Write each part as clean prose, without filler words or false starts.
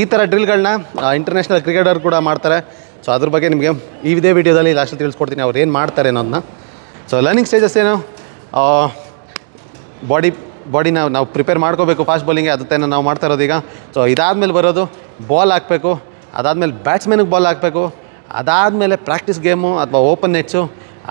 ಈ ಥರ ಡ್ರಿಲ್ಗಳನ್ನ international cricketer ಕೂಡ ಮಾಡ್ತಾರೆ. ಸೊ ಅದ್ರ ಬಗ್ಗೆ ನಿಮಗೆ ಇದೇ ವಿಡಿಯೋದಲ್ಲಿ ಲಾಸ್ಟಲ್ಲಿ ತಿಳಿಸ್ಕೊಡ್ತೀನಿ ಅವ್ರು ಏನು ಮಾಡ್ತಾರೆ ಅನ್ನೋದನ್ನ. ಸೊ ಲರ್ನಿಂಗ್ ಸ್ಟೇಜಸ್ ಏನು, ಬಾಡಿನ ನಾವು ಪ್ರಿಪೇರ್ ಮಾಡ್ಕೋಬೇಕು ಫಾಸ್ಟ್ ಬೌಲಿಂಗ್ಗೆ, ಅದನ್ನು ನಾವು ಮಾಡ್ತಾ ಇರೋದು ಈಗ. ಸೊ ಇದಾದಮೇಲೆ ಬರೋದು ಬಾಲ್ ಹಾಕಬೇಕು, ಅದಾದಮೇಲೆ ಬ್ಯಾಟ್ಸ್ಮನ್ಗೆ ಬಾಲ್ ಹಾಕಬೇಕು, ಅದಾದಮೇಲೆ ಪ್ರಾಕ್ಟೀಸ್ ಗೇಮು ಅಥವಾ ಓಪನ್ ನೆಟ್ಸು,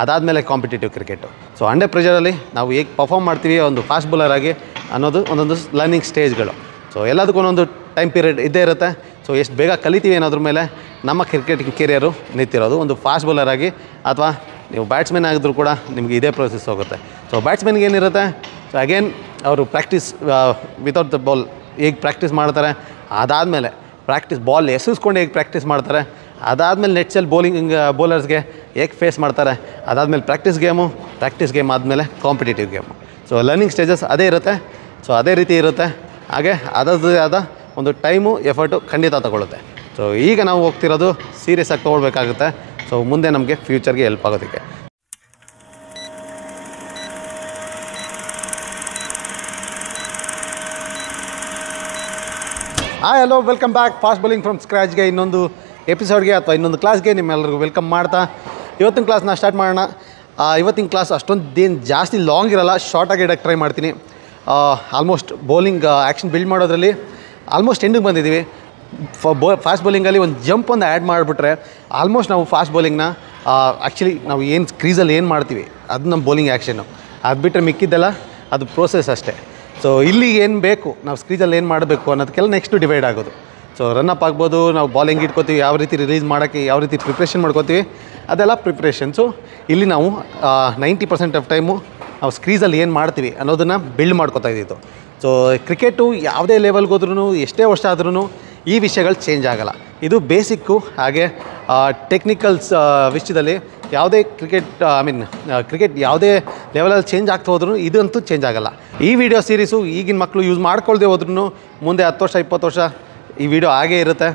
ಅದಾದಮೇಲೆ ಕಾಂಪಿಟೇಟಿವ್ ಕ್ರಿಕೆಟು. ಸೊ ಅಂಡರ್ ಪ್ರೆಷರಲ್ಲಿ ನಾವು ಹೇಗೆ ಪರ್ಫಾರ್ಮ್ ಮಾಡ್ತೀವಿ ಒಂದು ಫಾಸ್ಟ್ ಬೌಲರ್ ಆಗಿ ಅನ್ನೋದು ಒಂದೊಂದು ಲರ್ನಿಂಗ್ ಸ್ಟೇಜ್ಗಳು. ಸೊ ಎಲ್ಲದಕ್ಕೂ ಒಂದೊಂದು ಟೈಮ್ ಪೀರಿಯಡ್ ಇದ್ದೇ ಇರುತ್ತೆ. ಸೊ ಎಷ್ಟು ಬೇಗ ಕಲಿತೀವಿ ಅನ್ನೋದ್ರ ಮೇಲೆ ನಮ್ಮ ಕ್ರಿಕೆಟಿಂಗ್ ಕೆರಿಯರು ನಿಂತಿರೋದು. ಒಂದು ಫಾಸ್ಟ್ ಬೌಲರ್ ಆಗಿ ಅಥವಾ ನೀವು ಬ್ಯಾಟ್ಸ್ಮನ್ ಆಗಿದ್ರು ಕೂಡ ನಿಮಗೆ ಇದೇ ಪ್ರೋಸೆಸ್ ಹೋಗುತ್ತೆ. ಸೊ ಬ್ಯಾಟ್ಸ್ಮನ್ಗೆ ಏನಿರುತ್ತೆ, ಸೊ ಅಗೇನ್ ಅವರು ಪ್ರಾಕ್ಟೀಸ್ ವಿತೌಟ್ ದ ಬಾಲ್ ಹೇಗೆ ಪ್ರಾಕ್ಟೀಸ್ ಮಾಡ್ತಾರೆ, ಅದಾದಮೇಲೆ ಪ್ರಾಕ್ಟೀಸ್ ಬಾಲ್ ಎಸೆಸ್ಕೊಂಡು ಹೇಗೆ ಪ್ರಾಕ್ಟೀಸ್ ಮಾಡ್ತಾರೆ, ಅದಾದಮೇಲೆ ನೆಟ್ಸಲ್ಲಿ ಬೌಲರ್ಸ್ಗೆ ಹೇಗೆ ಫೇಸ್ ಮಾಡ್ತಾರೆ, ಅದಾದಮೇಲೆ ಪ್ರಾಕ್ಟೀಸ್ ಗೇಮ್ ಆದಮೇಲೆ competitive game. So learning stages ಅದೇ ಇರುತ್ತೆ. ಸೊ ಅದೇ ರೀತಿ ಇರುತ್ತೆ. ಹಾಗೆ ಅದರದ್ದೇ ಆದ ಒಂದು ಟೈಮು ಎಫರ್ಟು ಖಂಡಿತ ತಗೊಳುತ್ತೆ. ಸೊ ಈಗ ನಾವು ಹೋಗ್ತಿರೋದು ಸೀರಿಯಸ್ ಆಗಿ ತೊಗೊಳ್ಬೇಕಾಗುತ್ತೆ. ಸೊ ಮುಂದೆ ನಮಗೆ ಫ್ಯೂಚರ್ಗೆ ಹೆಲ್ಪ್ ಆಗೋದಕ್ಕೆ. Hello, welcome back fast bowling from ಸ್ಕ್ರ್ಯಾಚ್ಗೆ ಇನ್ನೊಂದು ಎಪಿಸೋಡ್ಗೆ ಅಥವಾ ಇನ್ನೊಂದು ಕ್ಲಾಸ್ಗೆ ನಿಮ್ಮೆಲ್ಲರಿಗೂ ವೆಲ್ಕಮ್ ಮಾಡ್ತಾ ಇವತ್ತಿನ ಕ್ಲಾಸ್ನ ಸ್ಟಾರ್ಟ್ ಮಾಡೋಣ. ಇವತ್ತಿನ ಕ್ಲಾಸ್ ಅಷ್ಟೊಂದೇನು ಜಾಸ್ತಿ ಲಾಂಗ್ ಇರೋಲ್ಲ, ಶಾರ್ಟಾಗಿ ಇಡೋಕ್ಕೆ ಟ್ರೈ ಮಾಡ್ತೀನಿ. ಆಲ್ಮೋಸ್ಟ್ ಬೌಲಿಂಗ್ ಆ್ಯಕ್ಷನ್ ಬಿಲ್ಡ್ ಮಾಡೋದ್ರಲ್ಲಿ ಆಲ್ಮೋಸ್ಟ್ ಎಂಡಿಗೆ ಬಂದಿದ್ದೀವಿ. ಫಾಸ್ಟ್ ಬೌಲಿಂಗಲ್ಲಿ ಒಂದು ಜಂಪ್ ಒಂದು ಆ್ಯಡ್ ಮಾಡಿಬಿಟ್ರೆ ಆಲ್ಮೋಸ್ಟ್ ನಾವು ಫಾಸ್ಟ್ ಬೌಲಿಂಗ್ನ ಆ್ಯಕ್ಚುಲಿ ನಾವು ಏನು ಕ್ರೀಸಲ್ಲಿ ಏನು ಮಾಡ್ತೀವಿ ಅದು ನಮ್ಮ ಬೌಲಿಂಗ್ ಆ್ಯಕ್ಷನ್ನು. ಅದು ಬಿಟ್ಟರೆ ಮಿಕ್ಕಿದ್ದೆಲ್ಲ ಅದು ಪ್ರೋಸೆಸ್ ಅಷ್ಟೇ. ಸೊ ಇಲ್ಲಿ ಏನು ಬೇಕು, ನಾವು ಸ್ಕ್ರೀಜಲ್ಲಿ ಏನು ಮಾಡಬೇಕು ಅನ್ನೋದಕ್ಕೆಲ್ಲ ನೆಕ್ಸ್ಟು ಡಿವೈಡ್ ಆಗೋದು. ಸೊ ರನ್ನಪ್ ಆಗ್ಬೋದು, ನಾವು ಬಾಲಿಂಗ್ ಇಟ್ಕೋತೀವಿ, ಯಾವ ರೀತಿ ರಿಲೀಸ್ ಮಾಡೋಕ್ಕೆ ಯಾವ ರೀತಿ ಪ್ರಿಪ್ರೇಷನ್ ಮಾಡ್ಕೋತೀವಿ, ಅದೆಲ್ಲ ಪ್ರಿಪ್ರೇಷನ್ಸು. ಇಲ್ಲಿ ನಾವು 90% ಆಫ್ ಟೈಮು ನಾವು ಸ್ಕ್ರೀಸಲ್ಲಿ ಏನು ಮಾಡ್ತೀವಿ ಅನ್ನೋದನ್ನು ಬಿಲ್ಡ್ ಮಾಡ್ಕೋತಾ ಇದ್ದಿದ್ದು. ಸೊ ಕ್ರಿಕೆಟು ಯಾವುದೇ ಲೆವೆಲ್ಗೆ ಹೋದ್ರೂ ಎಷ್ಟೇ ವರ್ಷ ಆದ್ರೂ ಈ ವಿಷಯಗಳು ಚೇಂಜ್ ಆಗೋಲ್ಲ. ಇದು ಬೇಸಿಕ್ಕು. ಹಾಗೆ ಟೆಕ್ನಿಕಲ್ಸ್ ವಿಷಯದಲ್ಲಿ ಯಾವುದೇ ಕ್ರಿಕೆಟ್ ಯಾವುದೇ ಲೆವೆಲಲ್ಲಿ ಚೇಂಜ್ ಆಗ್ತಾ ಹೋದ್ರೂ ಇದಂತೂ ಚೇಂಜ್ ಆಗೋಲ್ಲ. ಈ ವಿಡಿಯೋ ಸೀರೀಸು ಈಗಿನ ಮಕ್ಕಳು ಯೂಸ್ ಮಾಡ್ಕೊಳ್ದೆ ಹೋದ್ರೂ ಮುಂದೆ 10 ವರ್ಷ 20 ವರ್ಷ ಈ ವಿಡಿಯೋ ಆಗೇ ಇರುತ್ತೆ.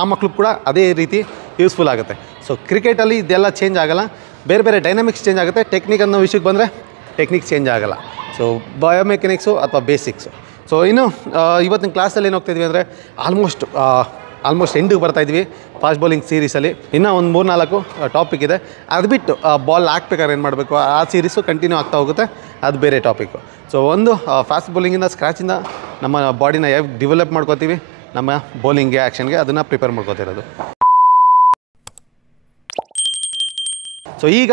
ಆ ಮಕ್ಕಳು ಕೂಡ ಅದೇ ರೀತಿ ಯೂಸ್ಫುಲ್ ಆಗುತ್ತೆ. ಸೊ ಕ್ರಿಕೆಟಲ್ಲಿ ಇದೆಲ್ಲ ಚೇಂಜ್ ಆಗೋಲ್ಲ, ಬೇರೆ ಬೇರೆ ಡೈನಾಮಿಕ್ಸ್ ಚೇಂಜ್ ಆಗುತ್ತೆ. ಟೆಕ್ನಿಕ್ ಅನ್ನೋ ವಿಷಯಕ್ಕೆ ಬಂದರೆ ಟೆಕ್ನಿಕ್ ಚೇಂಜ್ ಆಗೋಲ್ಲ. ಸೊ ಬಯೋಮೆಕ್ಯಾನಿಕ್ಸು ಅಥವಾ ಬೇಸಿಕ್ಸು. ಸೊ ಇನ್ನು ಇವತ್ತಿನ ಕ್ಲಾಸಲ್ಲಿ ಏನು ಹೋಗ್ತಾಯಿದ್ವಿ ಅಂದರೆ ಆಲ್ಮೋಸ್ಟ್ ಎಂಡಿಗೆ ಬರ್ತಾಯಿದ್ವಿ ಫಾಸ್ಟ್ ಬೌಲಿಂಗ್ ಸೀರೀಸಲ್ಲಿ. ಇನ್ನೂ ಒಂದು 3-4 ಟಾಪಿಕ್ ಇದೆ. ಅದು ಬಿಟ್ಟು ಬಾಲ್ ಹಾಕ್ಬೇಕಾದ್ರೆ ಏನು ಮಾಡಬೇಕು ಆ ಸೀರೀಸು ಕಂಟಿನ್ಯೂ ಆಗ್ತಾ ಹೋಗುತ್ತೆ, ಅದು ಬೇರೆ ಟಾಪಿಕ್ಕು. ಸೊ ಒಂದು ಫಾಸ್ಟ್ ಬೌಲಿಂಗಿಂದ ಸ್ಕ್ರ್ಯಾಚಿಂದ ನಮ್ಮ ಬಾಡಿನ ಯಾವ ಡೆವಲಪ್ ಮಾಡ್ಕೋತೀವಿ, ನಮ್ಮ ಬೌಲಿಂಗ್ಗೆ ಆ್ಯಕ್ಷನ್ಗೆ ಅದನ್ನು ಪ್ರಿಪೇರ್ ಮಾಡ್ಕೋತಿರೋದು. ಸೊ ಈಗ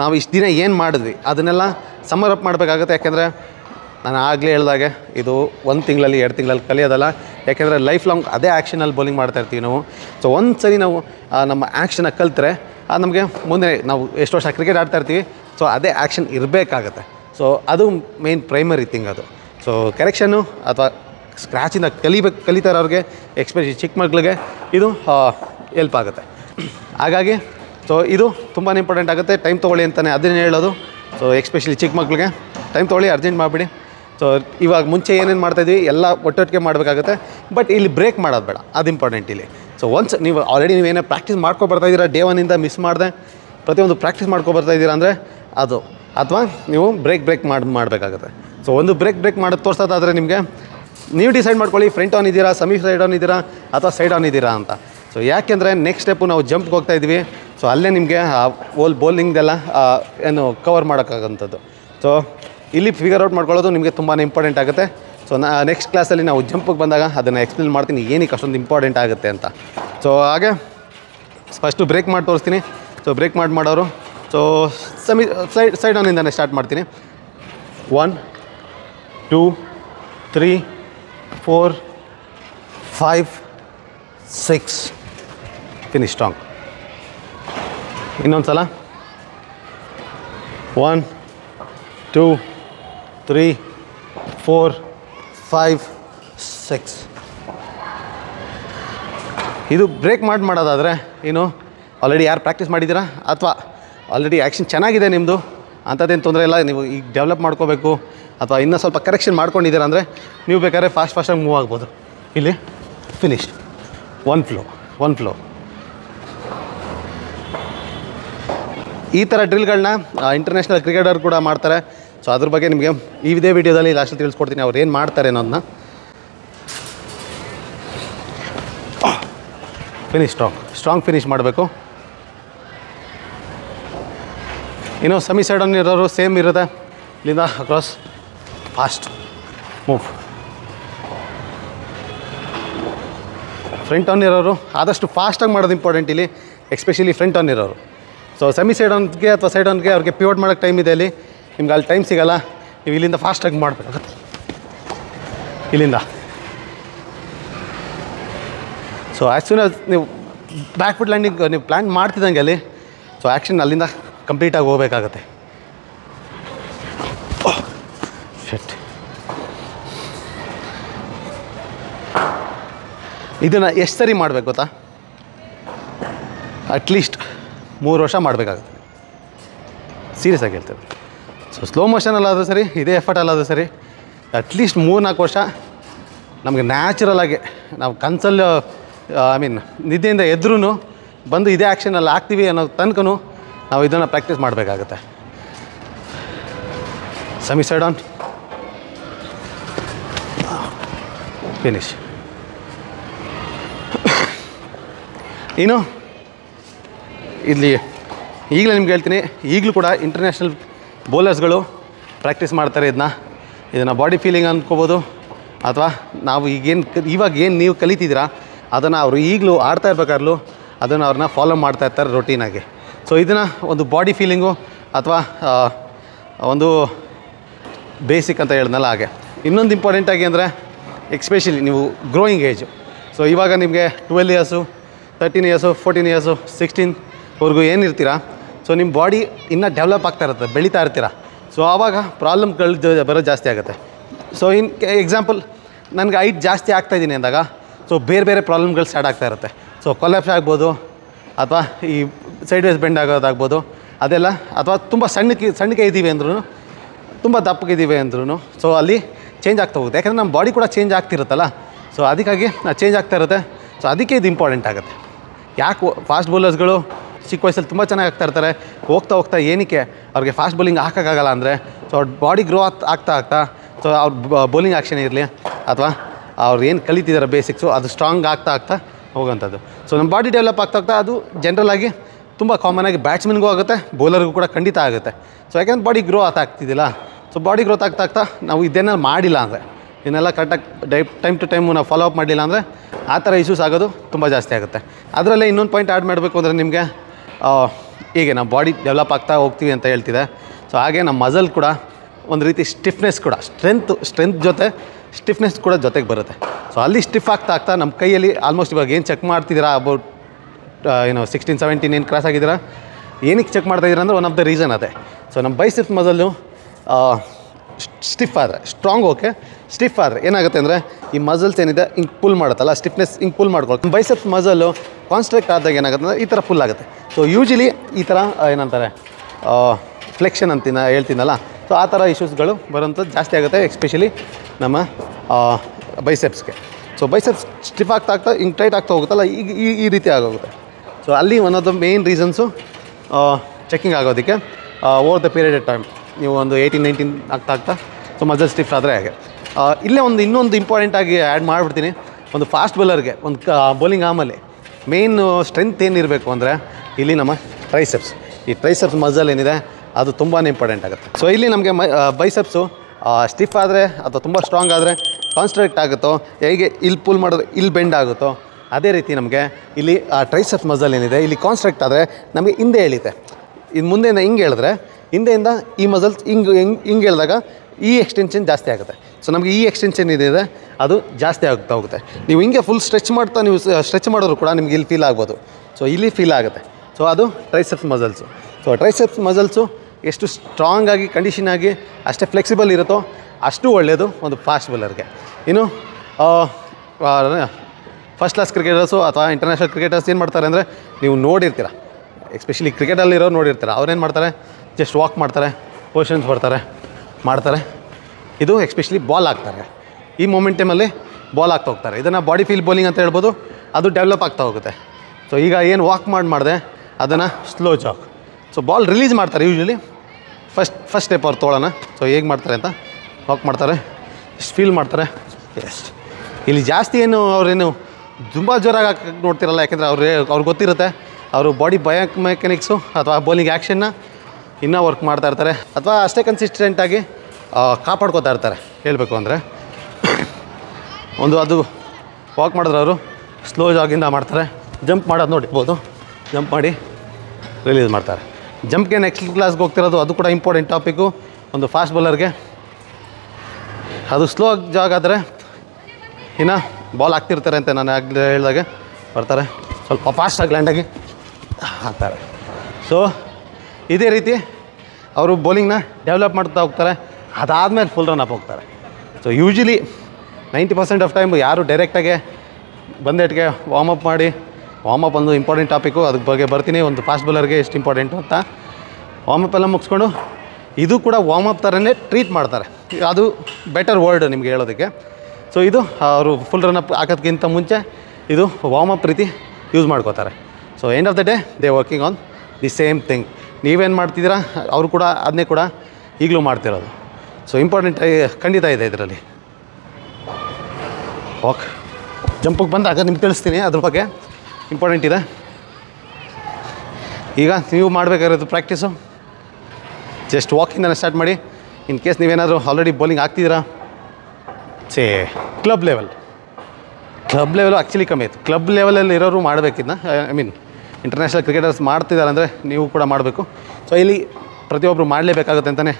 ನಾವು ಇಷ್ಟು ದಿನ ಏನು ಮಾಡಿದ್ವಿ ಅದನ್ನೆಲ್ಲ ಸಮ್ಮರ್ ಅಪ್ ಮಾಡಬೇಕಾಗುತ್ತೆ. ಯಾಕೆಂದರೆ ನಾನು ಆಗಲೇ ಹೇಳಿದಾಗೆ ಇದು 1 ತಿಂಗಳಲ್ಲಿ 2 ತಿಂಗಳಲ್ಲಿ ಕಲಿಯೋದಲ್ಲ. ಯಾಕೆಂದರೆ ಲೈಫ್ ಲಾಂಗ್ ಅದೇ ಆ್ಯಕ್ಷನಲ್ಲಿ ಬೌಲಿಂಗ್ ಮಾಡ್ತಾಯಿರ್ತೀವಿ ನಾವು. ಸೊ ಒಂದು ಸರಿ ನಾವು ನಮ್ಮ ಆ್ಯಕ್ಷನ್ನ ಕಲಿತ್ರೆ ಅದು ನಮಗೆ ಮುಂದೆ ನಾವು ಎಷ್ಟು ವರ್ಷ ಕ್ರಿಕೆಟ್ ಆಡ್ತಾಯಿರ್ತೀವಿ, ಸೊ ಅದೇ ಆ್ಯಕ್ಷನ್ ಇರಬೇಕಾಗತ್ತೆ. ಸೊ ಅದು ಮೇನ್ ಪ್ರೈಮರಿ ಥಿಂಗ್ ಅದು. ಸೊ ಕರೆಕ್ಷನ್ನು ಅಥವಾ ಸ್ಕ್ರ್ಯಾಚಿಂದ ಕಲಿತಾ ಇರೋರಿಗೆ, ಎಕ್ಸ್ಪೆಷಲಿ ಚಿಕ್ಕ ಮಕ್ಕಳಿಗೆ ಇದು ಹೆಲ್ಪ್ ಆಗುತ್ತೆ. ಹಾಗಾಗಿ ಸೊ ಇದು ತುಂಬಾ ಇಂಪಾರ್ಟೆಂಟ್ ಆಗುತ್ತೆ. ಟೈಮ್ ತೊಗೊಳ್ಳಿ ಅಂತಲೇ ಅದನ್ನೇ ಹೇಳೋದು. ಸೊ ಎಕ್ಸ್ಪೆಷಲಿ ಚಿಕ್ಕ ಮಕ್ಕಳಿಗೆ ಟೈಮ್ ತೊಗೊಳ್ಳಿ, ಅರ್ಜೆಂಟ್ ಮಾಡಿಬಿಡಿ. ಸೊ ಇವಾಗ ಮುಂಚೆ ಏನೇನು ಮಾಡ್ತಾಯಿದ್ವಿ ಎಲ್ಲ ಒಟ್ಟೊಟ್ಟಿಗೆ ಮಾಡಬೇಕಾಗುತ್ತೆ. ಬಟ್ ಇಲ್ಲಿ ಬ್ರೇಕ್ ಮಾಡೋದು ಬೇಡ, ಅದು ಇಂಪಾರ್ಟೆಂಟ್ ಇಲ್ಲಿ. ಸೊ ಒನ್ಸ್ ನೀವೇನೇ ಪ್ರಾಕ್ಟೀಸ್ ಮಾಡ್ಕೊಬರ್ತಾಯಿದ್ದೀರಾ, ಡೇ 1ಇಂದ ಮಿಸ್ ಮಾಡಿದೆ ಪ್ರತಿಯೊಂದು ಪ್ರಾಕ್ಟೀಸ್ ಮಾಡ್ಕೊಬರ್ತಾಯಿದ್ದೀರಾ ಅಂದರೆ ಅದು, ಅಥವಾ ನೀವು ಬ್ರೇಕ್ ಮಾಡಬೇಕಾಗುತ್ತೆ. ಸೊ ಒಂದು ಬ್ರೇಕ್ ಮಾಡೋದು ತೋರಿಸೋದಾದರೆ ನಿಮಗೆ ನೀವು ಡಿಸೈಡ್ ಮಾಡ್ಕೊಳ್ಳಿ, ಫ್ರಂಟ್ ಆನ್ ಇದ್ದೀರಾ, ಸೈಡ್ ಆನ್ ಇದ್ದೀರಾ ಅಥವಾ ಸೈಡ್ ಆನ್ ಇದ್ದೀರಾ ಅಂತ. ಸೊ ಯಾಕೆಂದರೆ ನೆಕ್ಸ್ಟ್ ಸ್ಟೆಪ್ಪು ನಾವು ಜಂಪ್ಗೆ ಹೋಗ್ತಾಯಿದ್ವಿ. ಸೊ ಅಲ್ಲೇ ನಿಮಗೆ ಬೌಲಿಂಗ್ದೆಲ್ಲ ಏನು ಕವರ್ ಮಾಡೋಕ್ಕಾಗಂಥದ್ದು. ಸೊ ಇಲ್ಲಿ ಫಿಗರ್ ಔಟ್ ಮಾಡ್ಕೊಳ್ಳೋದು ನಿಮಗೆ ತುಂಬಾ ಇಂಪಾರ್ಟೆಂಟ್ ಆಗುತ್ತೆ. ಸೊ ನೆಕ್ಸ್ಟ್ ಕ್ಲಾಸಲ್ಲಿ ನಾವು ಜಂಪಿಗೆ ಬಂದಾಗ ಅದನ್ನು ಎಕ್ಸ್ಪ್ಲೇನ್ ಮಾಡ್ತೀನಿ ಏನಕ್ಕೆ ಅಷ್ಟೊಂದು ಇಂಪಾರ್ಟೆಂಟ್ ಆಗುತ್ತೆ ಅಂತ. ಸೊ ಹಾಗೆ ಫಸ್ಟು ಬ್ರೇಕ್ ಮಾಡಿ ತೋರಿಸ್ತೀನಿ. ಸೊ ಬ್ರೇಕ್ ಮಾಡೋರು ಸೊ ಸೈಡ್ ಆನಿಂದನೇ ಸ್ಟಾರ್ಟ್ ಮಾಡ್ತೀನಿ. 1 2 3 4 5 6 ಫಿನಿಶ್ ಸ್ಟ್ರಾಂಗ್. ಇನ್ನೊಂದು ಸಲ 1 2 3 4 5 6. ಇದು ಬ್ರೇಕ್ ಮಾಡೋದಾದರೆ ಏನು ಆಲ್ರೆಡಿ ಯಾರು ಪ್ರಾಕ್ಟೀಸ್ ಮಾಡಿದ್ದೀರಾ ಅಥವಾ ಆಲ್ರೆಡಿ ಆ್ಯಕ್ಷನ್ ಚೆನ್ನಾಗಿದೆ ನಿಮ್ಮದು, ಅಂಥದ್ದೇನು ತೊಂದರೆ ಇಲ್ಲ. ನೀವು ಈಗ ಡೆವಲಪ್ ಮಾಡ್ಕೋಬೇಕು ಅಥವಾ ಇನ್ನೂ ಸ್ವಲ್ಪ ಕರೆಕ್ಷನ್ ಮಾಡ್ಕೊಂಡಿದ್ದೀರಾ ಅಂದರೆ ನೀವು ಬೇಕಾದ್ರೆ ಫಾಸ್ಟಾಗಿ ಮೂವ್ ಆಗ್ಬೋದು. ಇಲ್ಲಿ ಫಿನಿಶ್, ಒನ್ ಫ್ಲೋ. ಈ ಥರ ಡ್ರಿಲ್ಗಳನ್ನ ಇಂಟರ್ನ್ಯಾಷನಲ್ ಕ್ರಿಕೆಟರ್ ಕೂಡ ಮಾಡ್ತಾರೆ. ಸೊ ಅದ್ರ ಬಗ್ಗೆ ನಿಮಗೆ ಇದೇ ವಿಡಿಯೋದಲ್ಲಿ ಲಾಸ್ಟಲ್ಲಿ ತಿಳಿಸ್ಕೊಡ್ತೀನಿ ಅವ್ರು ಏನು ಮಾಡ್ತಾರೆ ಅನ್ನೋದನ್ನ. ಫಿನಿಶ್ ಸ್ಟ್ರಾಂಗ್ ಫಿನಿಶ್ ಮಾಡಬೇಕು. ಇನ್ನು ಸೆಮಿ ಸೈಡ್ ಆನ್ ಇರೋರು ಸೇಮ್ ಇರುತ್ತೆ, ಇಲ್ಲಿಂದ across fast move. Front on ಇರೋರು ಆದಷ್ಟು ಫಾಸ್ಟಾಗಿ ಮಾಡೋದು ಇಂಪಾರ್ಟೆಂಟ್ ಇಲ್ಲಿ, ಎಸ್ಪೆಷಲಿ ಫ್ರಂಟ್ ಆನ್ ಇರೋರು. ಸೊ ಸೆಮಿ ಸೈಡ್ ಆನ್ಗೆ ಅಥವಾ ಸೈಡ್ ಆನ್ಗೆ ಅವ್ರಿಗೆ ಪಿವೋಟ್ ಮಾಡೋಕ್ಕೆ ಟೈಮ್ ಇದೆ, ಅಲ್ಲಿ ನಿಮ್ಗೆ ಅಲ್ಲಿ ಟೈಮ್ ಸಿಗೋಲ್ಲ, ನೀವು ಇಲ್ಲಿಂದ ಫಾಸ್ಟಾಗಿ ಮಾಡಬೇಕಾಗುತ್ತೆ. ಇಲ್ಲಿಂದ ಸೊ ಆ್ಯಸ್ ಸೂನ್ ಆಸ್ ನೀವು ಬ್ಯಾಕ್ ಫುಟ್ ಲ್ಯಾಂಡಿಂಗ್ ನೀವು ಪ್ಲ್ಯಾನ್ ಮಾಡ್ತಿದ್ದಂಗೆ ಅಲ್ಲಿ ಸೊ ಆ್ಯಕ್ಷನ್ ಅಲ್ಲಿಂದ ಕಂಪ್ಲೀಟಾಗಿ ಹೋಗಬೇಕಾಗತ್ತೆ. ಶೆಟ್ ಇದನ್ನು ಎಷ್ಟು ಸರಿ ಮಾಡಬೇಕು ಗೊತ್ತಾ? ಅಟ್ಲೀಸ್ಟ್ 3 ವರ್ಷ ಮಾಡಬೇಕಾಗುತ್ತೆ, ಸೀರಿಯಸ್ ಆಗಿ ಹೇಳ್ತೇವೆ. ಸೊ ಸ್ಲೋ ಮೋಷನಲ್ಲಾದರೂ ಸರಿ, ಇದೇ ಎಫರ್ಟಲ್ಲಾದರೂ ಸರಿ, ಅಟ್ಲೀಸ್ಟ್ 3-4 ವರ್ಷ ನಮಗೆ ನ್ಯಾಚುರಲಾಗಿ ನಾವು ಕನ್ಸಲ್ಲಿ ನಿದ್ದೆಯಿಂದ ಎದ್ರೂ ಬಂದು ಇದೇ ಆ್ಯಕ್ಷನಲ್ಲಿ ಆಗ್ತೀವಿ ಅನ್ನೋ ತನಕ ನಾವು ಇದನ್ನು ಪ್ರಾಕ್ಟೀಸ್ ಮಾಡಬೇಕಾಗತ್ತೆ. Semi side on finish. ಇನ್ನು ಇಲ್ಲಿ ಈಗಲೇ ನಿಮ್ಗೆ ಹೇಳ್ತೀನಿ, ಈಗಲೂ ಕೂಡ ಇಂಟರ್ನ್ಯಾಷನಲ್ ಬೌಲರ್ಸ್ಗಳು ಪ್ರಾಕ್ಟೀಸ್ ಮಾಡ್ತಾರೆ ಇದನ್ನು ಬಾಡಿ ಫೀಲಿಂಗ್ ಅಂದ್ಕೋಬೋದು, ಅಥವಾ ನಾವು ಇವಾಗ ಏನು ನೀವು ಕಲಿತಿದ್ದೀರಾ ಅದನ್ನು ಅವರು ಈಗಲೂ ಆಡ್ತಾ ಇರ್ಬೇಕಾದ್ರೂ ಅದನ್ನು ಅವ್ರನ್ನ ಫಾಲೋ ಮಾಡ್ತಾ ಇರ್ತಾರೆ ರೊಟೀನಾಗಿ. ಸೊ ಇದನ್ನು ಒಂದು ಬಾಡಿ ಫೀಲಿಂಗು ಅಥವಾ ಒಂದು ಬೇಸಿಕ್ ಅಂತ ಹೇಳಿದ್ನಲ್ಲ ಹಾಗೆ. ಇನ್ನೊಂದು ಇಂಪಾರ್ಟೆಂಟಾಗಿ ಅಂದರೆ ಎಕ್ಸ್ಪೆಷಲಿ ನೀವು ಗ್ರೋಯಿಂಗ್ ಏಜು. ಸೊ ಇವಾಗ ನಿಮಗೆ 12 ಇಯರ್ಸು, 13 ಇಯರ್ಸು, 14 ಇಯರ್ಸು, 16ವರೆಗೂ ಏನಿರ್ತೀರ, ಸೊ ನಿಮ್ಮ ಬಾಡಿ ಇನ್ನೂ ಡೆವಲಪ್ ಆಗ್ತಾ ಇರುತ್ತೆ, ಬೆಳೀತಾ ಇರ್ತೀರ. ಸೊ ಆವಾಗ ಪ್ರಾಬ್ಲಮ್ಗಳು ಬರೋದು ಜಾಸ್ತಿ ಆಗುತ್ತೆ. ಸೊ ಎಕ್ಸಾಂಪಲ್ ನನಗೆ ಹೈಟ್ ಜಾಸ್ತಿ ಆಗ್ತಾಯಿದ್ದೀನಿ ಅಂದಾಗ ಸೊ ಬೇರೆ ಪ್ರಾಬ್ಲಮ್ಗಳು ಸ್ಟಾರ್ಟ್ ಆಗ್ತಾ ಇರುತ್ತೆ. ಸೊ ಕೊಲ್ಯಾಪ್ಸ್ ಆಗ್ಬೋದು, ಅಥವಾ ಈ ಸೈಡ್ ವೇಸ್ ಬೆಂಡ್ ಆಗೋದಾಗ್ಬೋದು, ಅದೆಲ್ಲ. ಅಥವಾ ತುಂಬ ಸಣ್ಣಕ್ಕೆ ಇದ್ದೀವಿ ಅಂದ್ರೂ, ತುಂಬ ದಪ್ಪಗಿದ್ದೀವಿ ಅಂದ್ರೂ ಸೊ ಅಲ್ಲಿ ಚೇಂಜ್ ಆಗ್ತಾ ಹೋಗುತ್ತೆ. ಯಾಕಂದರೆ ನಮ್ಮ ಬಾಡಿ ಕೂಡ ಚೇಂಜ್ ಆಗ್ತಿರುತ್ತಲ್ಲ, ಸೊ ಅದಕ್ಕಾಗಿ ಚೇಂಜ್ ಆಗ್ತಾ ಇರುತ್ತೆ. ಸೊ ಅದಕ್ಕೆ ಇದು ಇಂಪಾರ್ಟೆಂಟ್ ಆಗುತ್ತೆ. ಯಾಕೆ ಫಾಸ್ಟ್ ಬೌಲರ್ಸ್ಗಳು ಚಿಕ್ಕ ವಯಸ್ಸಲ್ಲಿ ತುಂಬ ಚೆನ್ನಾಗಿ ಆಗ್ತಾ ಇರ್ತಾರೆ, ಹೋಗ್ತಾ ಏನಕ್ಕೆ ಅವ್ರಿಗೆ ಫಾಸ್ಟ್ ಬೌಲಿಂಗ್ ಹಾಕೋಕ್ಕಾಗಲ್ಲ ಅಂದರೆ, ಸೊ ಅವ್ರ ಬಾಡಿ ಗ್ರೋ ಆಗ್ತಾ ಸೊ ಅವ್ರ ಬೌಲಿಂಗ್ ಆ್ಯಕ್ಷನ್ ಇರಲಿ ಅಥವಾ ಅವ್ರು ಏನು ಕಲಿತಿದ್ದಾರೆ ಬೇಸಿಕ್ಸು ಅದು ಸ್ಟ್ರಾಂಗ್ ಆಗ್ತಾ ಹೋಗೋಂಥದ್ದು. ಸೊ ನಮ್ಮ ಬಾಡಿ ಡೆವಲಪ್ ಆಗ್ತಾ ಅದು ಜನರಲಾಗಿ ತುಂಬ ಕಾಮನಾಗಿ ಬ್ಯಾಟ್ಸ್ಮನ್ಗೂ ಆಗುತ್ತೆ, ಬೌಲರ್ಗೂ ಕೂಡ ಖಂಡಿತ ಆಗುತ್ತೆ. ಸೊ ಯಾಕೆಂದ್ರೆ ಬಾಡಿ ಗ್ರೋ ಆಗ್ತಿದ್ದಿಲ್ಲ. ಸೊ ಬಾಡಿ ಗ್ರೋತ್ ಆಗ್ತಾ ನಾವು ಇದನ್ನೆಲ್ಲ ಮಾಡಿಲ್ಲ ಅಂದರೆ, ಇದನ್ನೆಲ್ಲ ಕರೆಕ್ಟಾಗಿ ಟೈಮ್ ಟು ಟೈಮು ನಾವು ಫಾಲೋ ಅಪ್ ಮಾಡಲಿಲ್ಲ ಅಂದರೆ ಆ ಥರ ಇಶ್ಯೂಸ್ ಆಗೋದು ತುಂಬ ಜಾಸ್ತಿ ಆಗುತ್ತೆ. ಅದರಲ್ಲೇ ಇನ್ನೊಂದು ಪಾಯಿಂಟ್ ಆ್ಯಡ್ ಮಾಡಬೇಕು ಅಂದರೆ ನಿಮಗೆ ಹೀಗೆ ನಾವು ಬಾಡಿ ಡೆವಲಪ್ ಆಗ್ತಾ ಹೋಗ್ತೀವಿ ಅಂತ ಹೇಳ್ತಿದೆ. ಸೊ ಹಾಗೆ ನಮ್ಮ ಮಸಲ್ ಕೂಡ ಒಂದು ರೀತಿ ಸ್ಟಿಫ್ನೆಸ್ ಕೂಡ ಸ್ಟ್ರೆಂತ್ ಜೊತೆ ಸ್ಟಿಫ್ನೆಸ್ ಕೂಡ ಜೊತೆಗೆ ಬರುತ್ತೆ. ಸೊ ಅಲ್ಲಿ ಸ್ಟಿಫ್ ಆಗ್ತಾ ನಮ್ಮ ಕೈಯಲ್ಲಿ ಆಲ್ಮೋಸ್ಟ್ ಇವಾಗ ಏನು ಚೆಕ್ ಮಾಡ್ತಿದ್ದೀರಾ ಅಬೌಟ್ 16-17 ಏನು ಕ್ರಾಸ್ ಆಗಿದ್ದೀರಾ, ಏನಕ್ಕೆ ಚೆಕ್ ಮಾಡ್ತಾಯಿದ್ದೀರಾ ಅಂದರೆ ಒನ್ ಆಫ್ ದ ರೀಸನ್ ಅದೇ. ಸೊ ನಮ್ಮ ಬೈಸೆಪ್ಸ್ ಮಸಲ್ಲು ಸ್ಟಿಫ್ ಆದರೆ ಸ್ಟ್ರಾಂಗ್, ಓಕೆ, ಸ್ಟಿಫ್ ಆದರೆ ಏನಾಗುತ್ತೆ ಅಂದರೆ ಈ ಮಸಲ್ಸ್ ಏನಿದೆ ಹಿಂಗೆ ಪುಲ್ ಮಾಡುತ್ತಲ್ಲ, ಸ್ಟಿಫ್ನೆಸ್ ಹಿಂಗೆ ಪುಲ್ ಮಾಡ್ಕೊಳ್ತಾರೆ. ಬೈಸೆಪ್ಸ್ ಮಸಲ್ಲು ಕಾನ್ಸ್ಟ್ರಕ್ಟ್ ಆದಾಗ ಏನಾಗುತ್ತೆ ಅಂದರೆ ಈ ಥರ ಫುಲ್ ಆಗುತ್ತೆ. ಸೊ ಯೂಶಲಿ ಈ ಥರ ಏನಂತಾರೆ ಫ್ಲೆಕ್ಷನ್ ಹೇಳ್ತೀನಲ್ಲ, ಸೊ ಆ ಥರ ಇಶ್ಯೂಸ್ಗಳು ಬರೋಂಥದ್ದು ಜಾಸ್ತಿ ಆಗುತ್ತೆ, ಎಸ್ಪೆಷಲಿ ನಮ್ಮ ಬೈಸೆಪ್ಸ್ಗೆ. ಸೊ ಬೈಸೆಪ್ಸ್ ಸ್ಟಿಫ್ ಆಗ್ತಾ ಹಿಂಗೆ ಟೈಟ್ ಆಗ್ತಾ ಹೋಗುತ್ತಲ್ಲ, ಈಗ ಈ ರೀತಿ ಆಗೋಗುತ್ತೆ. ಸೊ ಅಲ್ಲಿ one of the main reasons checking ಆಗೋದಕ್ಕೆ over the period of time ನೀವು ಒಂದು 18-19 ಆಗ್ತಾ ಸೊ ಮಸಲ್ ಸ್ಟಿಫ್ ಆದರೆ ಹಾಗೆ. ಇಲ್ಲೇ ಇನ್ನೊಂದು ಇಂಪಾರ್ಟೆಂಟಾಗಿ ಆ್ಯಡ್ ಮಾಡಿಬಿಡ್ತೀನಿ. ಒಂದು ಫಾಸ್ಟ್ ಬೌಲರ್ಗೆ ಒಂದು ಬೌಲಿಂಗ್ ಆರ್ಮಲ್ಲಿ ಮೇನ್ ಸ್ಟ್ರೆಂತ್ ಏನಿರಬೇಕು ಅಂದರೆ ಇಲ್ಲಿ ನಮ್ಮ ಟ್ರೈಸೆಪ್ಸ್, ಈ ಟ್ರೈಸೆಪ್ಸ್ ಮಸಲ್ ಏನಿದೆ ಅದು ತುಂಬಾ ಇಂಪಾರ್ಟೆಂಟ್ ಆಗುತ್ತೆ. ಸೊ ಇಲ್ಲಿ ನಮಗೆ ಬೈಸೆಪ್ಸು ಸ್ಟಿಫ್ ಆದರೆ ಅಥವಾ ತುಂಬ ಸ್ಟ್ರಾಂಗ್ ಆದರೆ ಕಾನ್ಸ್ಟ್ರಕ್ಟ್ ಆಗುತ್ತೋ, ಹೇಗೆ ಇಲ್ಲಿ ಪುಲ್ ಮಾಡಿದ್ರೆ ಇಲ್ಲಿ ಬೆಂಡ್ ಆಗುತ್ತೋ ಅದೇ ರೀತಿ ನಮಗೆ ಇಲ್ಲಿ ಟ್ರೈಸೆಪ್ಸ್ ಮಸಲ್ ಏನಿದೆ ಇಲ್ಲಿ ಕಾನ್ಸ್ಟ್ರಕ್ಟ್ ಆದರೆ ನಮಗೆ ಹಿಂದೆ ಎಳೀತೆ. ಇನ್ನು ಮುಂದೆಯಿಂದ ಹಿಂಗೆ ಹೇಳಿದ್ರೆ ಹಿಂದೆಯಿಂದ ಈ ಮಸಲ್ಸ್ ಹಿಂಗೆ ಹೇಳಿದಾಗ ಈ ಎಕ್ಸ್ಟೆನ್ಷನ್ ಜಾಸ್ತಿ ಆಗುತ್ತೆ. ಸೊ ನಮಗೆ ಈ ಎಕ್ಸ್ಟೆನ್ಷನ್ ಇದೆ ಅದು ಜಾಸ್ತಿ ಆಗ್ತಾ ಹೋಗುತ್ತೆ. ನೀವು ಹಿಂಗೆ ಫುಲ್ ಸ್ಟ್ರೆಚ್ ಮಾಡ್ತಾ ನೀವು ಸ್ಟ್ರೆಚ್ ಮಾಡಿದ್ರು ಕೂಡ ನಿಮ್ಗೆ ಇಲ್ಲಿ ಫೀಲ್ ಆಗ್ಬೋದು. ಸೊ ಇಲ್ಲಿ ಫೀಲ್ ಆಗುತ್ತೆ. ಸೊ ಅದು triceps muscles. So triceps muscles ಎಷ್ಟು ಸ್ಟ್ರಾಂಗ್ ಆಗಿ ಕಂಡೀಷನ್ ಆಗಿ ಅಷ್ಟೇ ಫ್ಲೆಕ್ಸಿಬಲ್ ಇರುತ್ತೋ ಅಷ್ಟು ಒಳ್ಳೆಯದು ಒಂದು ಫಾಸ್ಟ್ ಬೌಲರ್ಗೆ. ಇನ್ನು ಫಸ್ಟ್ ಕ್ಲಾಸ್ ಕ್ರಿಕೆಟರ್ಸು ಅಥವಾ ಇಂಟರ್ನ್ಯಾಷನಲ್ ಕ್ರಿಕೆಟರ್ಸ್ ಏನು ಮಾಡ್ತಾರೆ ಅಂದರೆ ನೀವು ನೋಡಿರ್ತೀರ, ಎಸ್ಪೆಷಲಿ ಕ್ರಿಕೆಟಲ್ಲಿರೋ ನೋಡಿರ್ತೀರ, ಅವ್ರೇನು ಮಾಡ್ತಾರೆ, ಜಸ್ಟ್ ವಾಕ್ ಮಾಡ್ತಾರೆ, ಪೊಸಿಷನ್ಸ್ ಮಾಡ್ತಾರೆ. ಇದು ಎಸ್ಪೆಷಲಿ ಬಾಲ್ ಹಾಕ್ತಾರೆ. ಈ ಮೊಮೆಂಟಮಲ್ಲಿ ಬಾಲ್ ಆಗ್ತಾ ಹೋಗ್ತಾರೆ. ಇದನ್ನು ಬಾಡಿ ಫೀಲ್ ಬೌಲಿಂಗ್ ಅಂತ ಹೇಳ್ಬೋದು. ಅದು ಡೆವಲಪ್ ಆಗ್ತಾ ಹೋಗುತ್ತೆ. ಸೊ ಈಗ ಏನು ವಾಕ್ ಮಾಡಿದೆ ಅದನ್ನು ಸ್ಲೋ ಜಾಗ್. ಸೊ ಬಾಲ್ ರಿಲೀಸ್ ಮಾಡ್ತಾರೆ ಯೂಶ್ವಲಿ ಫಸ್ಟ್ ಸ್ಟೆಪ್ ಅವ್ರು ತೊಗೊಳ್ಳೋಣ. ಸೊ ಹೇಗೆ ಮಾಡ್ತಾರೆ ಅಂತ ವಾಕ್ ಮಾಡ್ತಾರೆ, ಫೀಲ್ ಮಾಡ್ತಾರೆ. ಎಸ್ ಇಲ್ಲಿ ಜಾಸ್ತಿ ಅವ್ರೇನು ತುಂಬ ಜೋರಾಗಿ ಹಾಕಕ್ಕೆ ನೋಡ್ತಿರಲ್ಲ, ಯಾಕೆಂದರೆ ಅವ್ರಿಗೆ ಗೊತ್ತಿರುತ್ತೆ ಅವರು ಬಾಡಿ ಬಯೋಮೆಕ್ಯಾನಿಕ್ಸು ಅಥವಾ ಬೌಲಿಂಗ್ ಆ್ಯಕ್ಷನ್ನ ಇನ್ನೂ ವರ್ಕ್ ಮಾಡ್ತಾ ಇರ್ತಾರೆ, ಅಥವಾ ಅಷ್ಟೇ ಕನ್ಸಿಸ್ಟೆಂಟಾಗಿ ಕಾಪಾಡ್ಕೋತಾ ಇರ್ತಾರೆ. ಹೇಳಬೇಕು ಅಂದರೆ ಅದು ವಾಕ್ ಮಾಡಿದ್ರೆ ಅವರು ಸ್ಲೋ ಜಾಗಿಂದ ಮಾಡ್ತಾರೆ. ಜಂಪ್ ಮಾಡೋದು ನೋಡಿರ್ಬೋದು, ಜಂಪ್ ಮಾಡಿ ರಿಲೀಸ್ ಮಾಡ್ತಾರೆ. ಜಂಪ್ಗೆ ನೆಕ್ಸ್ಟ್ ಕ್ಲಾಸ್ಗೆ ಹೋಗ್ತಿರೋದು, ಅದು ಕೂಡ ಇಂಪಾರ್ಟೆಂಟ್ ಟಾಪಿಕ್ಕು. ಒಂದು ಫಾಸ್ಟ್ ಬೌಲರ್ಗೆ ಅದು ಸ್ಲೋ ಜಾಗ್ ಆದರೆ ಇನ್ನು ಬಾಲ್ ಹಾಕ್ತಿರ್ತಾರೆ ಅಂತ ನಾನು ಆಗಲೇ ಹೇಳಿದಾಗೆ ಬರ್ತಾರೆ, ಸ್ವಲ್ಪ ಫಾಸ್ಟಾಗಿ ಲ್ಯಾಂಡಾಗಿ ಹಾಕ್ತಾರೆ. ಸೊ ಇದೇ ರೀತಿ ಅವರು ಬೌಲಿಂಗ್ನ ಡೆವಲಪ್ ಮಾಡ್ತಾ ಹೋಗ್ತಾರೆ. ಅದಾದಮೇಲೆ ಫುಲ್ ರನ್ ಅಪ್ ಹೋಗ್ತಾರೆ. ಸೊ ಯೂಶ್ವಲಿ 90% ಆಫ್ ಟೈಮ್ ಯಾರು ಡೈರೆಕ್ಟಾಗೆ ಬಂದೇಟ್ಗೆ ವಾರ್ಮಪ್ ಮಾಡಿ, ವಾರ್ಮಪ್ ಒಂದು ಇಂಪಾರ್ಟೆಂಟ್ ಟಾಪಿಕ್ಕು, ಅದ್ರ ಬಗ್ಗೆ ಬರ್ತೀನಿ. ಒಂದು ಫಾಸ್ಟ್ ಬೌಲರ್ಗೆ ಎಷ್ಟು ಇಂಪಾರ್ಟೆಂಟು ಅಂತ ವಾರ್ಮಪ್ ಎಲ್ಲ ಮುಗಿಸ್ಕೊಂಡು ಇದು ಕೂಡ ವಾರ್ಮಪ್ ಥರನೇ ಟ್ರೀಟ್ ಮಾಡ್ತಾರೆ. ಅದು ಬೆಟರ್ ವರ್ಡ್ ನಿಮಗೆ ಹೇಳೋದಕ್ಕೆ. ಸೊ ಇದು ಅವರು ಫುಲ್ ರನ್ ಅಪ್ ಹಾಕೋದಕ್ಕಿಂತ ಮುಂಚೆ ಇದು ವಾರ್ಮಪ್ ರೀತಿ ಯೂಸ್ ಮಾಡ್ಕೋತಾರೆ. So end of the day they working on the same thing. ನೀವೇನು ಮಾಡ್ತಿದ್ದೀರಾ ಅವರು ಕೂಡ ಅದನ್ನೇ ಕೂಡ ಈಗಲೂ ಮಾಡ್ತಿರೋದು. ಸೊ ಇಂಪಾರ್ಟೆಂಟ್ ಖಂಡಿತ ಇದೆ ಇದರಲ್ಲಿ. ಓಕೆ, ಜಂಪಿಗೆ ಬಂದಾಗ ನಿಮ್ಗೆ ತಿಳಿಸ್ತೀನಿ, ಅದ್ರ ಬಗ್ಗೆ ಇಂಪಾರ್ಟೆಂಟ್ ಇದೆ. ಈಗ ನೀವು ಮಾಡಬೇಕಾಗಿರೋದು ಪ್ರಾಕ್ಟೀಸು ಜಸ್ಟ್ ವಾಕಿಂದನೇ ಸ್ಟಾರ್ಟ್ ಮಾಡಿ. ಇನ್ ಕೇಸ್ ನೀವೇನಾದರೂ ಆಲ್ರೆಡಿ ಬೌಲಿಂಗ್ ಆಗ್ತಿದ್ದೀರಾ, ಕ್ಲಬ್ ಲೆವೆಲ್ ಆ್ಯಕ್ಚುಲಿ ಕಮ್ಮಿ ಇತ್ತು. ಕ್ಲಬ್ ಲೆವೆಲಲ್ಲಿ ಇರೋರು ಮಾಡಬೇಕಿದ್ನ, ಐ ಮೀನ್ ಇಂಟರ್ನ್ಯಾಷನಲ್ ಕ್ರಿಕೆಟರ್ಸ್ ಮಾಡ್ತಿದ್ದಾರೆ ಅಂದರೆ ನೀವು ಕೂಡ ಮಾಡಬೇಕು. ಸೊ ಇಲ್ಲಿ ಪ್ರತಿಯೊಬ್ಬರು ಮಾಡಲೇಬೇಕಾಗುತ್ತೆ ಅಂತಲೇ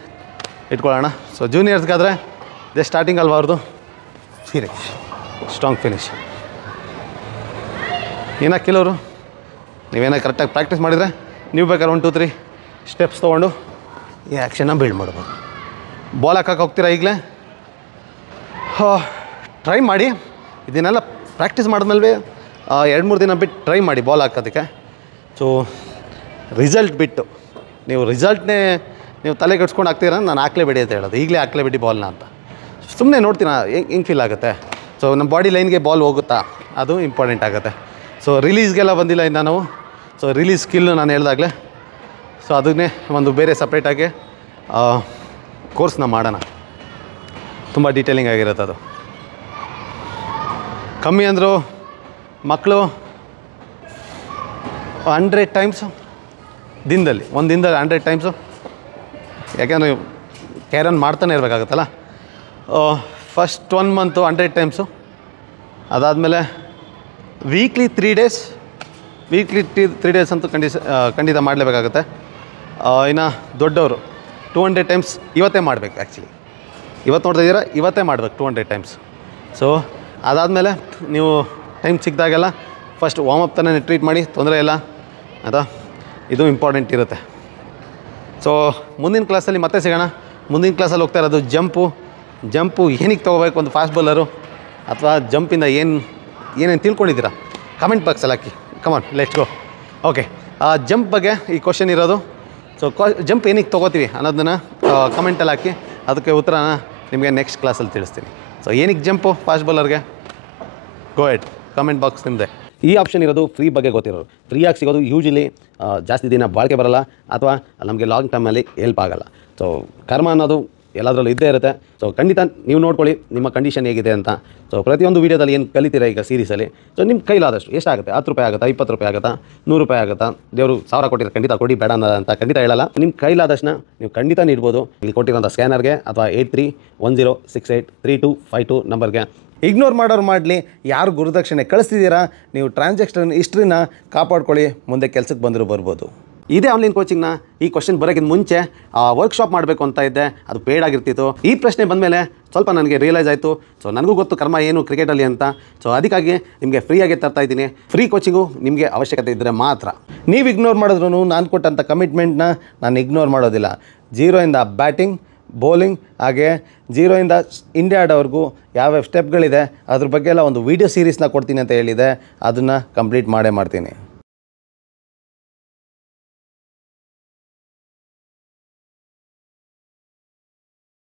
ಇಟ್ಕೊಳ್ಳೋಣ. ಸೊ ಜೂನಿಯರ್ಸ್ಗಾದರೆ ಜಸ್ಟ್ ಸ್ಟಾರ್ಟಿಂಗ್ ಅಲ್ವಾ ಅವ್ರದ್ದು ಫಿನಿಶ್, ಸ್ಟ್ರಾಂಗ್ ಫಿನಿಶ್. ಏನೋ ಕೆಲವರು ನೀವೇನೋ ಕರೆಕ್ಟಾಗಿ ಪ್ರಾಕ್ಟೀಸ್ ಮಾಡಿದರೆ ನೀವು ಬೇಕಾದ್ರೆ 1 2 3 ಸ್ಟೆಪ್ಸ್ ತೊಗೊಂಡು ಈ ಆ್ಯಕ್ಷನ್ನ ಬಿಲ್ಡ್ ಮಾಡ್ಬೋದು. ಬಾಲ್ ಹಾಕಕ್ಕೆ ಹೋಗ್ತೀರಾ ಈಗಲೇ, ಟ್ರೈ ಮಾಡಿ. ಇದನ್ನೆಲ್ಲ ಪ್ರಾಕ್ಟೀಸ್ ಮಾಡಿದ್ಮೇಲೆ 2-3 ದಿನ ಬಿಟ್ಟು ಟ್ರೈ ಮಾಡಿ ಬಾಲ್ ಹಾಕೋದಕ್ಕೆ. ಸೊ ರಿಸಲ್ಟ್ ಬಿಟ್ಟು ನೀವು ರಿಸಲ್ಟ್ನೇ ನೀವು ತಲೆ ಕೆಡ್ಸ್ಕೊಂಡು ಹಾಕ್ತೀರ, ನಾನು ಹಾಕ್ಲೇಬೇಡಿ ಅಂತ ಹೇಳೋದು. ಈಗಲೇ ಹಾಕ್ಲೇಬೇಡಿ ಬಾಲ್ನ ಅಂತ. ಸುಮ್ಮನೆ ನೋಡ್ತೀನಿ ಹೆಂಗೆ ಫೀಲ್ ಆಗುತ್ತೆ. ಸೊ ನಮ್ಮ ಬಾಡಿ ಲೈನ್ಗೆ ಬಾಲ್ ಹೋಗುತ್ತಾ, ಅದು ಇಂಪಾರ್ಟೆಂಟ್ ಆಗುತ್ತೆ. ಸೊ ರಿಲೀಸ್ಗೆಲ್ಲ ಬಂದಿಲ್ಲ ಇನ್ನು ನಾವು. ಸೊ ರಿಲೀಸ್ ಸ್ಕಿಲ್ಲು ನಾನು ಹೇಳ್ದಾಗಲೇ, ಸೊ ಅದನ್ನೇ ಒಂದು ಬೇರೆ ಸಪ್ರೇಟಾಗಿ ಕೋರ್ಸ್ನ ಮಾಡೋಣ. ತುಂಬ ಡೀಟೇಲಿಂಗ್ ಆಗಿರುತ್ತೆ ಅದು. ಕಮ್ಮಿ ಅಂದರೂ ಮಕ್ಕಳು 100 ಟೈಮ್ಸು ದಿನದಲ್ಲಿ, ಒಂದು ದಿನದಲ್ಲಿ 100 ಟೈಮ್ಸು, ಯಾಕೆಂದರೆ ಕ್ಯಾರನ್ ಮಾಡ್ತಾನೆ ಇರಬೇಕಾಗುತ್ತಲ್ಲ. ಫಸ್ಟ್ 1 ಮಂತು 100 ಟೈಮ್ಸು, ಅದಾದಮೇಲೆ ವೀಕ್ಲಿ 3 ಡೇಸ್ ಅಂತೂ ಖಂಡಿತ ಮಾಡಲೇಬೇಕಾಗುತ್ತೆ. ಇನ್ನು ದೊಡ್ಡವರು 200 ಟೈಮ್ಸ್ ಇವತ್ತೇ ಮಾಡಬೇಕು. ಆ್ಯಕ್ಚುಲಿ ಇವತ್ತು ನೋಡ್ತಾ ಇದ್ದೀರಾ, ಇವತ್ತೇ ಮಾಡಬೇಕು 200 ಟೈಮ್ಸ್. ಸೊ ಅದಾದಮೇಲೆ ನೀವು ಟೈಮ್ ಸಿಕ್ಕಿದಾಗೆಲ್ಲ ಫಸ್ಟ್ ವಾರ್ಮಪ್ ತಾನೇ ಟ್ರೀಟ್ ಮಾಡಿ, ತೊಂದರೆ ಇಲ್ಲ ಆಯಿತಾ. ಇದು ಇಂಪಾರ್ಟೆಂಟ್ ಇರುತ್ತೆ. ಸೊ ಮುಂದಿನ ಕ್ಲಾಸಲ್ಲಿ ಮತ್ತೆ ಸಿಗೋಣ. ಮುಂದಿನ ಕ್ಲಾಸಲ್ಲಿ ಹೋಗ್ತಾ ಇರೋದು ಜಂಪು ಏನಕ್ಕೆ ತೊಗೋಬೇಕು ಒಂದು ಫಾಸ್ಟ್ ಬೌಲರು, ಅಥವಾ ಜಂಪಿಂದ ಏನೇನು ತಿಳ್ಕೊಂಡಿದ್ದೀರಾ ಕಮೆಂಟ್ ಬಾಕ್ಸಲ್ಲಿ ಹಾಕಿ. Come on let's go. Okay, jump ಬಗ್ಗೆ ಈ ಕ್ವಶನ್ ಇರೋದು. ಸೊ ಜಂಪ್ ಏನಕ್ಕೆ ತೊಗೋತೀವಿ ಅನ್ನೋದನ್ನು ಕಮೆಂಟಲ್ಲಿ ಹಾಕಿ, ಅದಕ್ಕೆ ಉತ್ತರನ ನಿಮಗೆ ನೆಕ್ಸ್ಟ್ ಕ್ಲಾಸಲ್ಲಿ ತಿಳಿಸ್ತೀನಿ. ಸೊ ಏನಕ್ಕೆ ಜಂಪು ಫಾಸ್ಟ್ ಬೌಲರ್ಗೆ, ಗೋ ಎಟ್ ಕಮೆಂಟ್ ಬಾಕ್ಸ್ ನಿಮ್ಮದೇ. ಈ ಆಪ್ಷನ್ ಇರೋದು ಫ್ರೀ ಬಗ್ಗೆ ಗೊತ್ತಿರೋರು. ಫ್ರೀಯಾಗಿ ಸಿಗೋದು ಯೂಶ್ವಲಿ ಜಾಸ್ತಿ ದಿನ ಬಾಳಿಕೆ ಬರೋಲ್ಲ, ಅಥವಾ ನಮಗೆ ಲಾಂಗ್ ಟೈಮಲ್ಲಿ ಹೆಲ್ಪ್ ಆಗೋಲ್ಲ. ಸೊ ಕರ್ಮ ಅನ್ನೋದು ಎಲ್ಲದರಲ್ಲೂ ಇದ್ದೇ ಇರುತ್ತೆ. ಸೊ ಖಂಡಿತ ನೀವು ನೋಡ್ಕೊಳ್ಳಿ ನಿಮ್ಮ ಕಂಡೀಷನ್ ಹೇಗಿದೆ ಅಂತ. ಸೊ ಪ್ರತಿಯೊಂದು ವೀಡಿಯೋದಲ್ಲಿ ಏನು ಕಲಿತೀರಾ ಈಗ ಸೀರೀಸಲ್ಲಿ, ಸೊ ನಿಮ್ಮ ಕೈಲಾದಷ್ಟು ಎಷ್ಟಾಗುತ್ತೆ, 10 ರೂಪಾಯಿ ಆಗುತ್ತಾ, 20 ರೂಪಾಯಿ ಆಗುತ್ತಾ, 100 ರೂಪಾಯಿ ಆಗುತ್ತಾ, ದೇವರು 1000 ಕೊಟ್ಟಿರೋ ಖಂಡಿತ ಕೊಡಿ, ಬೇಡ ಅಂತ ಖಂಡಿತ ಹೇಳಲ್ಲ. ನಿಮ್ಮ ಕೈಲಾದಷ್ಟನ್ನ ನೀವು ಖಂಡಿತ ನೀಡ್ಬೋದು. ಇಲ್ಲಿ ಕೊಟ್ಟಿರೋಂಥ ಸ್ಕ್ಯಾನರ್ಗೆ ಅಥವಾ 8310683252 ನಂಬರ್ಗೆ. ಇಗ್ನೋರ್ ಮಾಡೋರು ಮಾಡಲಿ, ಯಾರು ಗುರುದಕ್ಷಿಣೆ ಕಳಿಸ್ತಿದ್ದೀರಾ ನೀವು ಟ್ರಾನ್ಸಾಕ್ಷನ್ ಹಿಸ್ಟ್ರಿನ ಕಾಪಾಡ್ಕೊಳ್ಳಿ, ಮುಂದೆ ಕೆಲಸಕ್ಕೆ ಬಂದರೂ ಬರ್ಬೋದು. ಇದೇ ಆನ್ಲೈನ್ ಕೋಚಿಂಗ್ನ ಈ ಕ್ವಶನ್ ಬರೋಕ್ಕಿಂತ ಮುಂಚೆ ವರ್ಕ್ಶಾಪ್ ಮಾಡಬೇಕು ಅಂತ ಇದ್ದೆ, ಅದು ಪೇಯ್ಡ್ ಆಗಿರ್ತಿತ್ತು. ಈ ಪ್ರಶ್ನೆ ಬಂದಮೇಲೆ ಸ್ವಲ್ಪ ನನಗೆ ರಿಯಲೈಸ್ ಆಯಿತು. ಸೊ ನನಗೂ ಗೊತ್ತು ಕರ್ಮ ಏನು ಕ್ರಿಕೆಟಲ್ಲಿ ಅಂತ. ಸೊ ಅದಕ್ಕಾಗಿ ನಿಮಗೆ ಫ್ರೀಯಾಗಿ ತರ್ತಾ ಇದ್ದೀನಿ. ಫ್ರೀ ಕೋಚಿಂಗು ನಿಮಗೆ ಅವಶ್ಯಕತೆ ಇದ್ದರೆ ಮಾತ್ರ. ನೀವು ಇಗ್ನೋರ್ ಮಾಡಿದ್ರು ನಾನು ಕೊಟ್ಟಂಥ ಕಮಿಟ್ಮೆಂಟ್ನ ನಾನು ಇಗ್ನೋರ್ ಮಾಡೋದಿಲ್ಲ. 0 ಇಂದ ಬ್ಯಾಟಿಂಗ್, ಬೌಲಿಂಗ್, ಹಾಗೆ 0 ಇಂದ ಇಂಡಿಯಾ ಆಡೋವರೆಗೂ ಯಾವ್ಯಾವ ಸ್ಟೆಪ್ಗಳಿದೆ ಅದ್ರ ಬಗ್ಗೆ ಎಲ್ಲ ಒಂದು ವೀಡಿಯೋ ಸೀರೀಸ್ನ ಕೊಡ್ತೀನಿ ಅಂತ ಹೇಳಿದೆ, ಅದನ್ನು ಕಂಪ್ಲೀಟ್ ಮಾಡೇ ಮಾಡ್ತೀನಿ.